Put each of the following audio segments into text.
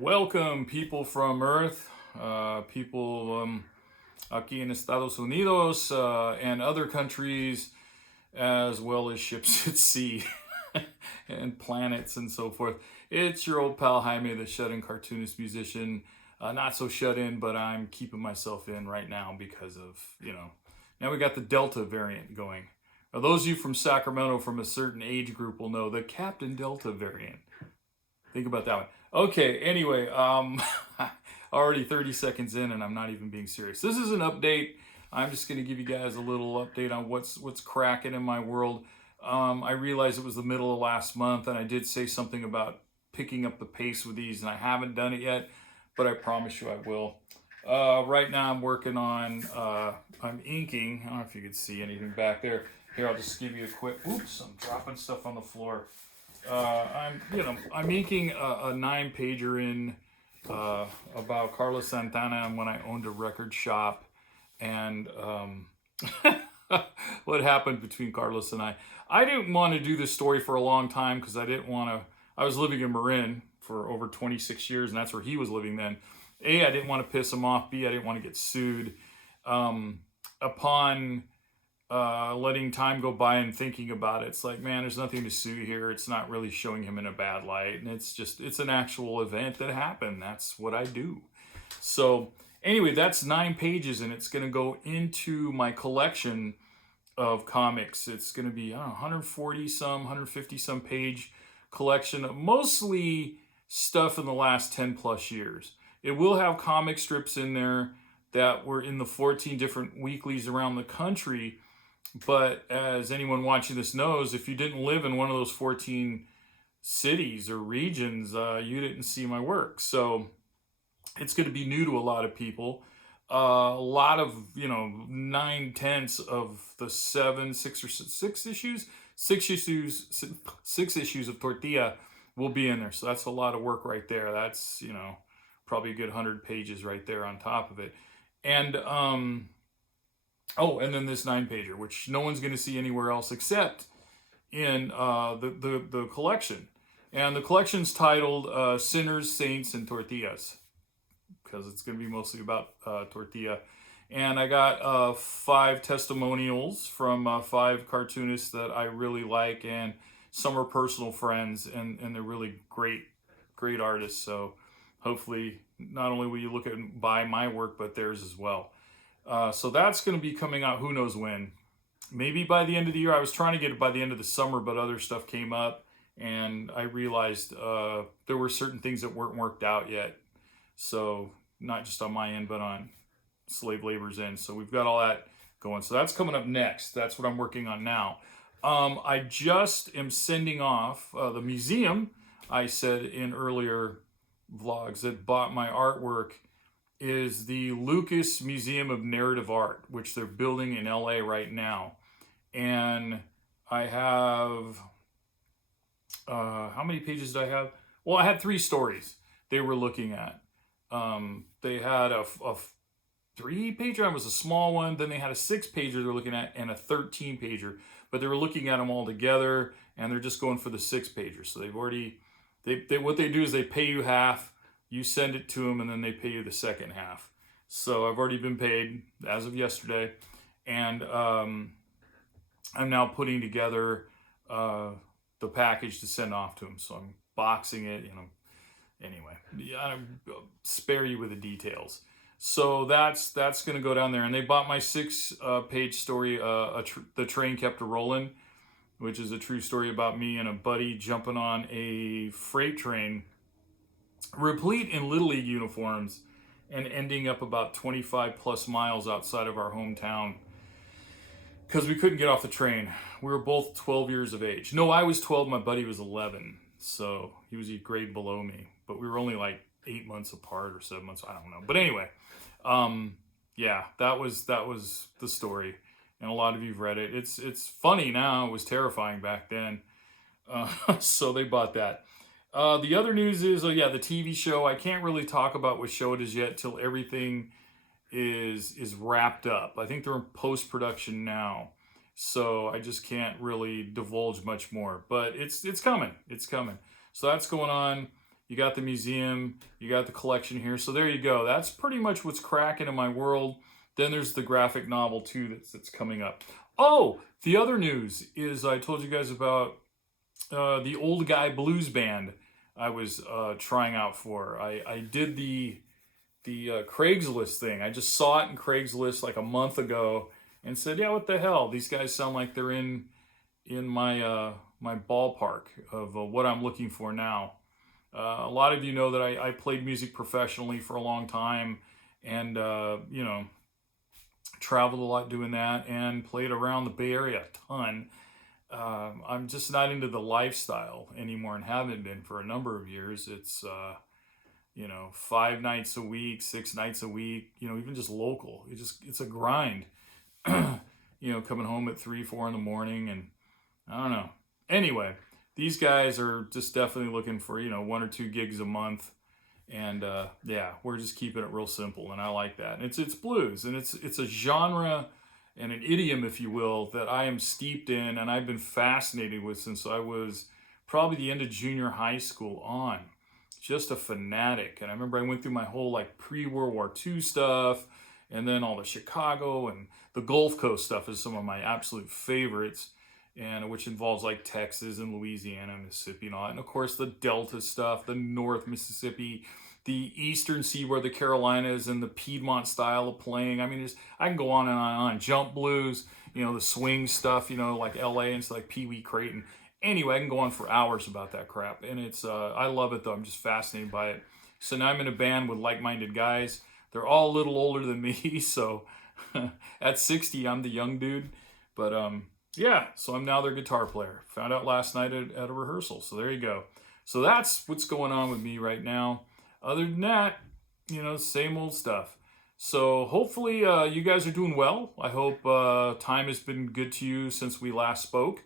Welcome, people from Earth, people aquí en Estados Unidos and other countries, as well as ships at sea and planets and so forth. It's your old pal Jaime, the shut-in cartoonist musician. Not so shut in, but I'm keeping myself in right now because of, now we got the Delta variant going. Now, those of you from Sacramento from a certain age group will know the Captain Delta variant. Think about that one. Okay, anyway, already 30 seconds in and I'm not even being serious. This is an update. I'm just going to give you guys a little update on what's cracking in my world. I realized it was the middle of last month and I did say something about picking up the pace with these and I haven't done it yet, but I promise you I will. Right now I'm working on, I'm inking. I don't know if you can see anything back there. Here, I'll just give you a quick, oops, I'm dropping stuff on the floor. I'm inking a 9-pager in about Carlos Santana and when I owned a record shop and what happened between Carlos and I. I didn't want to do this story for a long time because I didn't want to. I was living in Marin for over 26 years and that's where he was living then. A, I didn't want to piss him off. B, I didn't want to get sued. Upon letting time go by and thinking about it, it's like, man, there's nothing to sue here. It's not really showing him in a bad light. And it's an actual event that happened. That's what I do. So anyway, that's 9 pages and it's going to go into my collection of comics. It's going to be, I don't know, 140 some, 150 some page collection of mostly stuff in the last 10 plus years. It will have comic strips in there that were in the 14 different weeklies around the country. But as anyone watching this knows, if you didn't live in one of those 14 cities or regions, you didn't see my work. So it's going to be new to a lot of people. A lot of, 9/10 of the 6 issues of Tortilla will be in there. So that's a lot of work right there. That's, probably a good 100 pages right there on top of it. And, and then this 9-pager, which no one's going to see anywhere else except in the collection. And the collection's titled Sinners, Saints, and Tortillas, because it's going to be mostly about tortilla. And I got 5 testimonials from 5 cartoonists that I really like, and some are personal friends, and they're really great artists. So hopefully not only will you look at and buy my work, but theirs as well. So that's going to be coming out who knows when. Maybe by the end of the year. I was trying to get it by the end of the summer, but other stuff came up and I realized there were certain things that weren't worked out yet. So not just on my end, but on slave labor's end. So we've got all that going. So that's coming up next. That's what I'm working on now. I just am sending off the museum. I said in earlier vlogs that bought my artwork is the Lucas Museum of Narrative Art, which they're building in LA right now. And I have, how many pages did I have? Well, I had 3 stories they were looking at. They had a 3-pager, it was a small one. Then they had a 6-pager they're looking at and a 13-pager. But they were looking at them all together and they're just going for the 6-pager. So they've already, what they do is they pay you half. You send it to them and then they pay you the second half. So I've already been paid as of yesterday. And I'm now putting together the package to send off to them. So I'm boxing it, Anyway, I'll spare you with the details. So that's going to go down there. And they bought my 6-page story, The Train Kept A-Rollin', which is a true story about me and a buddy jumping on a freight train replete in Little League uniforms and ending up about 25 plus miles outside of our hometown because we couldn't get off the train. We were both 12 years of age. No, I was 12, my buddy was 11. So he was a grade below me, but we were only like 8 months apart or 7 months. I don't know. But anyway, yeah, that was the story. And a lot of you've read it. It's funny now. It was terrifying back then. So they bought that. The other news is, the TV show. I can't really talk about what show it is yet till everything is wrapped up. I think they're in post-production now. So I just can't really divulge much more. But it's coming. It's coming. So that's going on. you got the museum, you got the collection here. So there you go. That's pretty much what's cracking in my world. Then there's the graphic novel too that's coming up. Oh, the other news is I told you guys about the Old Guy Blues Band I was trying out for. I did the Craigslist thing. I just saw it in Craigslist like a month ago and said, yeah, what the hell? These guys sound like they're in my my ballpark of what I'm looking for now. A lot of you know that I played music professionally for a long time, and you know, traveled a lot doing that and played around the Bay Area a ton. I'm just not into the lifestyle anymore and haven't been for a number of years. It's you know, 5 nights a week, 6 nights a week, you know, even just local. It's a grind. You know, coming home at 3, 4 in the morning, and I don't know. Anyway, these guys are just definitely looking for, you know, 1 or 2 gigs a month. And yeah, we're just keeping it real simple, and I like that. And it's blues, and it's a genre and an idiom, if you will, that I am steeped in, and I've been fascinated with since I was probably the end of junior high school on. Just a fanatic. And I remember I went through my whole like pre-World War II stuff, and then all the Chicago and the Gulf Coast stuff is some of my absolute favorites, and which involves like Texas and Louisiana, Mississippi, and all that. And of course the Delta stuff, the North Mississippi, the Eastern Seaboard, the Carolinas, and the Piedmont style of playing. I mean, I can go on and on. Jump blues, you know, the swing stuff, you know, like LA and stuff like Pee Wee Creighton. Anyway, I can go on for hours about that crap, and it's I love it though. I'm just fascinated by it. So now I'm in a band with like-minded guys. They're all a little older than me, so at 60, I'm the young dude. But yeah, so I'm now their guitar player. Found out last night at a rehearsal. So there you go. So that's what's going on with me right now. Other than that, you know, same old stuff. So hopefully you guys are doing well. I hope time has been good to you since we last spoke.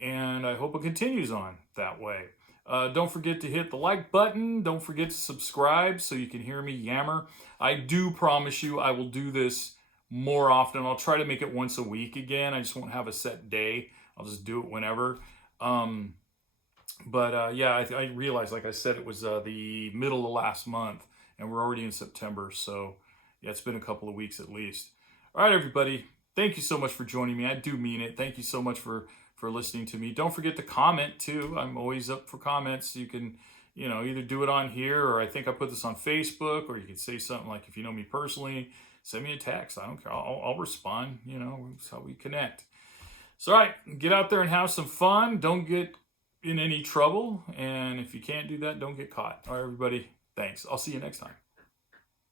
And I hope it continues on that way. Don't forget to hit the like button. Don't forget to subscribe so you can hear me yammer. I do promise you I will do this more often. I'll try to make it once a week again. I just won't have a set day. I'll just do it whenever. Yeah, I realized, like I said, it was the middle of last month, and we're already in September. So yeah, it's been a couple of weeks at least. All right, everybody. Thank you so much for joining me. I do mean it. Thank you so much for listening to me. Don't forget to comment too. I'm always up for comments. You can, you know, either do it on here, or I think I put this on Facebook, or you can say something like, if you know me personally, send me a text. I don't care. I'll respond. You know, that's how we connect. So, all right, get out there and have some fun. Don't get in any trouble. And if you can't do that, don't get caught. All right, everybody. Thanks. I'll see you next time.